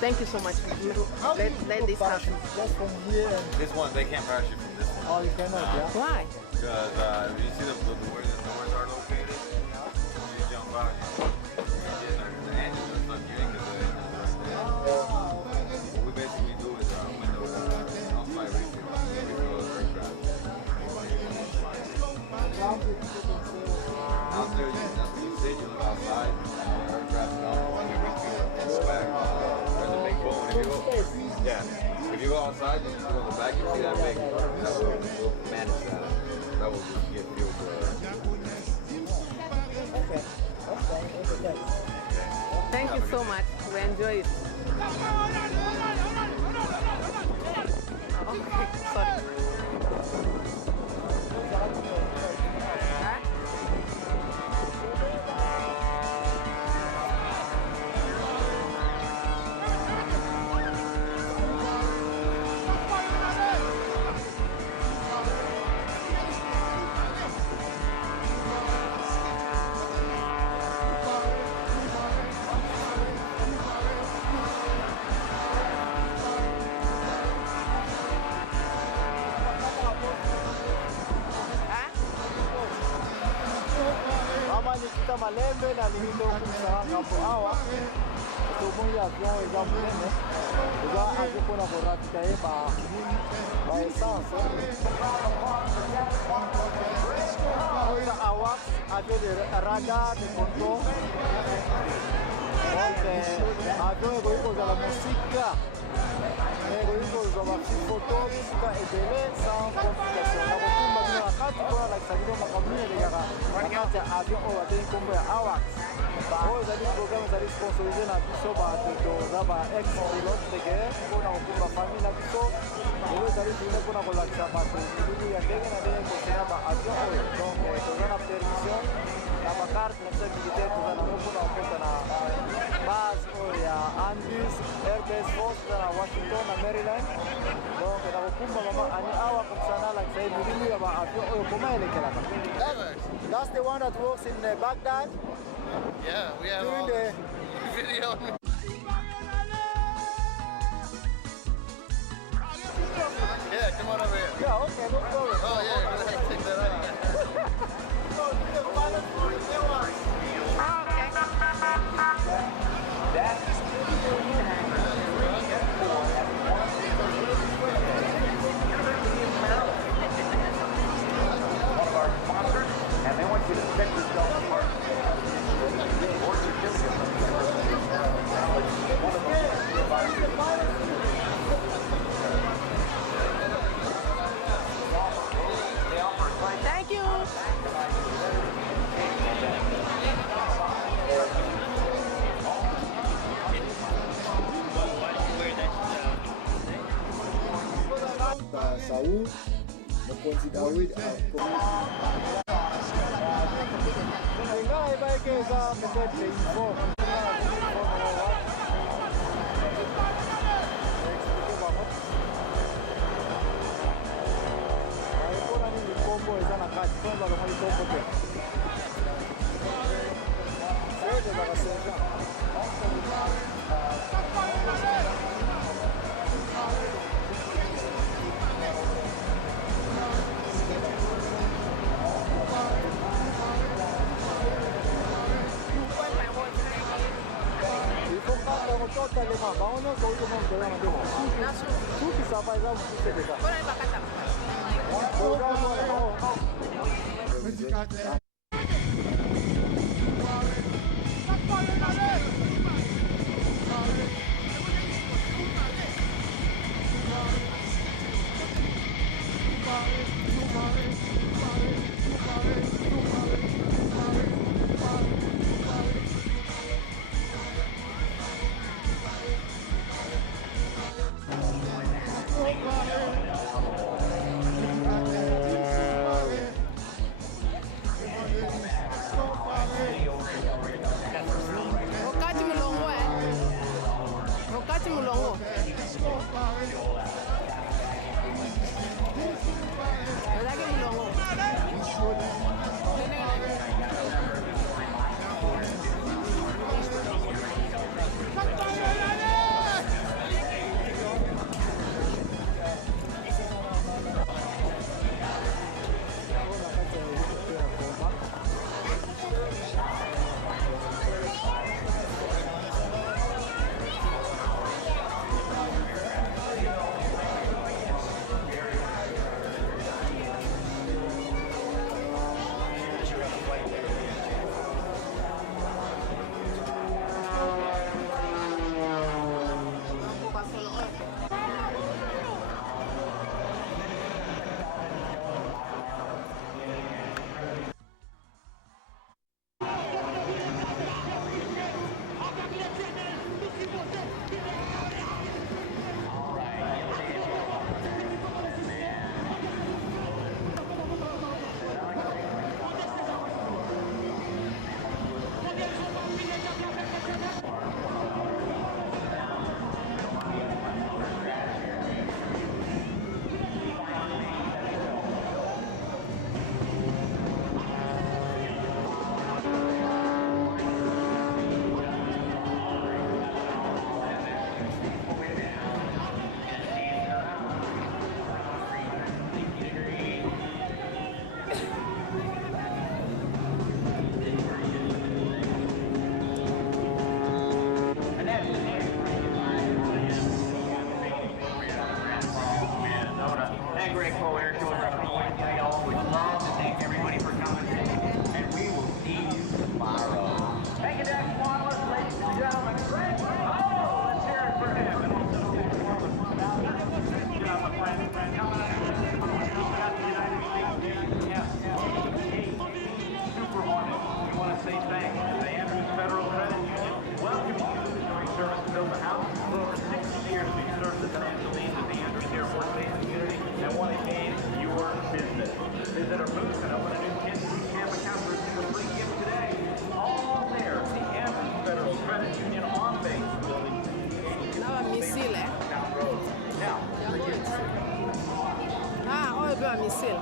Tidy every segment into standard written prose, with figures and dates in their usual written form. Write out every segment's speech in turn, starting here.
Thank you so much. Let this happen. Just from here. This one, they can't parachute from this one. Oh, you cannot, yeah? Why? Because you see where the doors are located? You jump out, the engines are stuck here because the engines are right there. What we basically do is window outside racing aircraft. Out there, that's what you said, you look outside, aircraft back. There's a big bowl. If you go, if you go outside, you go in the back, you see that big. That will manage that. That will get fuel for it. Okay. Thank you so much. We enjoy it. Okay, sorry. Huh? Mama nikita malembe na limito kusanga hapo hawa. Somo ya avion eza munene. Eza avion na koratika ye ba essence. Oza AWACS avec des radars de contrôle. Donc avion ekozala mosika. ekozala photo bisika ebele sans complication. Na kotumba bino na kati mpona lakisa bino makambo nini elekaka na kati ya avion oyo bateli nkombo ya AWACS. oyo ezali programme ezali sponsorize na biso bato toza ba ex pilote de guerre mpona kokumba famille na biso. oyo ezali tourne mpona kolakisa bato bilulu ya ndenge na ndenge kosena ba avion oyo. Donc toza na permission na bakarte na biso ya militaire toza nango mpona kokota na base oyo ya Andrews Air Base Force toza na Washington na Maryland. Donc na kokumba mama ani awa komisa nalakisa ye bilulu ya ba avion oyo koma elekelaka. That's the one that works in Baghdad. Yeah, we have Doing all the video. Yeah, come on over here. yeah, okay, no problem. Oh yeah, you're gonna have to take that out. One of our sponsors, and they want you to set yourself apart. Or certificate. One of Thank you. Saúl, mokonzi David ingawa ibaike eza peut-être uniforme mpona nini nkombo eza na kati mpona balongoli nkombo te ezalaka sergent. Il faut prendre totalement. On a tout le monde de là. Tout qui ça va là, vous faites déjà. Wakati mulongo. Wakati mulongo. And Greg Fuller, would love to thank everybody for coming, and we will see you tomorrow. Thank you, Dax Wallace, ladies and gentlemen. Greg, oh, let's hear it for him. And also, good job, my friend. Coming out the United States Super Hornets. We want to say thanks to the Andrews Federal Credit Union. Welcome you to the joint service to build a house. For over 60 years, we've served the financial needs of the Andrews Air Force Base community and want to gain your business. Visit our booth and open a new Kids Camp account for a single-free gift today. All there, the Andrews Federal Credit Union on base building. Now missile, eh? Down road. Now, Ah, olha o missile.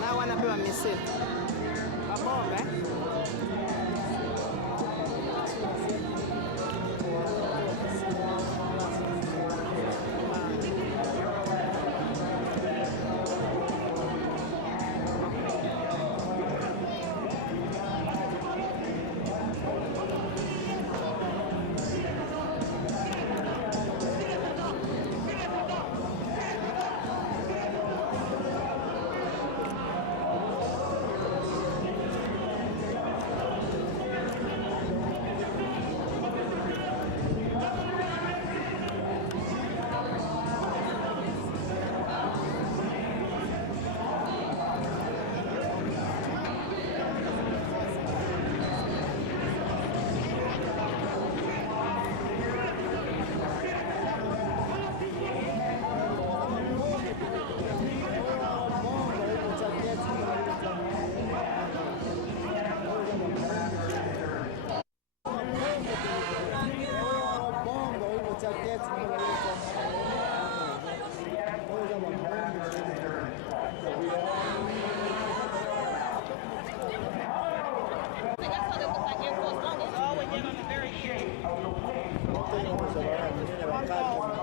Na wanapewa missile. Mabomba, eh? Wakati